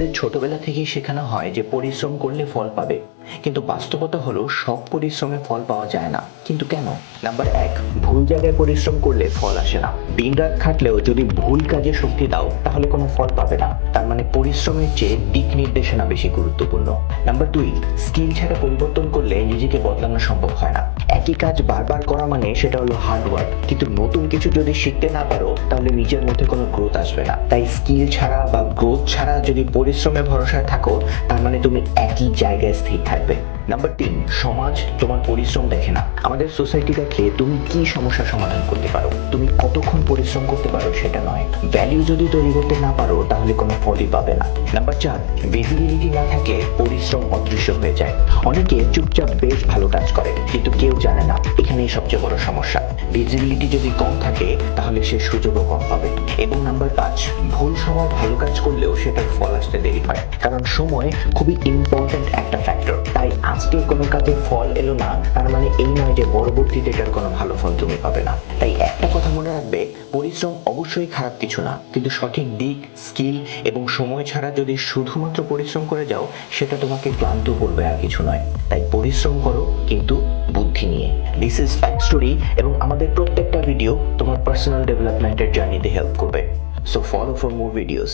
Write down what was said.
আমাদের ছোটবেলা থেকেই শেখানো হয় যে পরিশ্রম করলে ফল পাবে, কিন্তু বাস্তবতা হলো সব পরিশ্রমে ফল পাওয়া যায় না। কিন্তু কেন? নাম্বার এক, ভুল জায়গায় পরিশ্রম করলে ফল আসে না। দিনরাত খাটলেও যদি ভুল কাজে শক্তি দাও তাহলে কোনো ফল পাবে না। তার মানে পরিশ্রমের চেয়ে দিক নির্দেশনা বেশি গুরুত্বপূর্ণ। নাম্বার দুই, স্কিল ছাড়া পরিবর্তন করলে নিজেকে বদলানো সম্ভব হয় না। একই কাজ বারবার করা মানে সেটা হলো হার্ড ওয়ার্ক, কিন্তু নতুন কিছু যদি শিখতে না পারো তাহলে নিজের মধ্যে কোনো গ্রোথ আসবে না। তাই স্কিল ছাড়া বা গ্রোথ ছাড়া যদি পরিশ্রমে ভরসায় থাকো তার মানে তুমি একই জায়গায় স্থির থাকবে। নাম্বার তিন, সমাজ তোমার পরিশ্রম দেখে না, আমাদের সোসাইটি দেখে তুমি কি সমস্যার সমাধান করতে পারো, তুমি কতক্ষণ পরিশ্রম করতে পারো সেটা নয়। ভ্যালিউ যদি তৈরি করতে না পারো তাহলে কোনো ফলই পাবে না। নাম্বার চার, ভিজিবিলিটি না থাকলে পরিশ্রম অদৃশ্য হয়ে যায়। অনেকে চুপচাপ বেশ ভালো কাজ করে কিন্তু কেউ জানে না, এখানেই সবচেয়ে বড় সমস্যা। ভিজিবিলিটি যদি কম থাকে তাহলে সে সুযোগও কম পাবে। এবং নাম্বার পাঁচ, ভুল সময় ভালো কাজ করলেও সেটার ফল আসতে দেরি হয়, কারণ সময় খুবই ইম্পর্ট্যান্ট একটা ফ্যাক্টর। তাই আজকে কোনো কাজের ফল এলো না তার মানে এই নয় যে পরবর্তীতে এটার কোনো ভালো ফল তুমি পাবে না। তাই একটা কথা মনে রাখবে, পরিশ্রম অবশ্যই খারাপ কিছু না, কিন্তু সঠিক দিক, স্কিল এবং সময় ছাড়া যদি শুধুমাত্র পরিশ্রম করে যাও সেটা তোমাকে ক্লান্ত করবে আর কিছু নয়। তাই পরিশ্রম করো, কিন্তু বুদ্ধি নিয়ে। দিস ইজ ফ্যাক্ট স্টোরি, এবং আমাদের প্রত্যেকটা ভিডিও তোমার পার্সোনাল ডেভেলপমেন্টের জার্নিতে হেল্প করবে। So follow for more videos.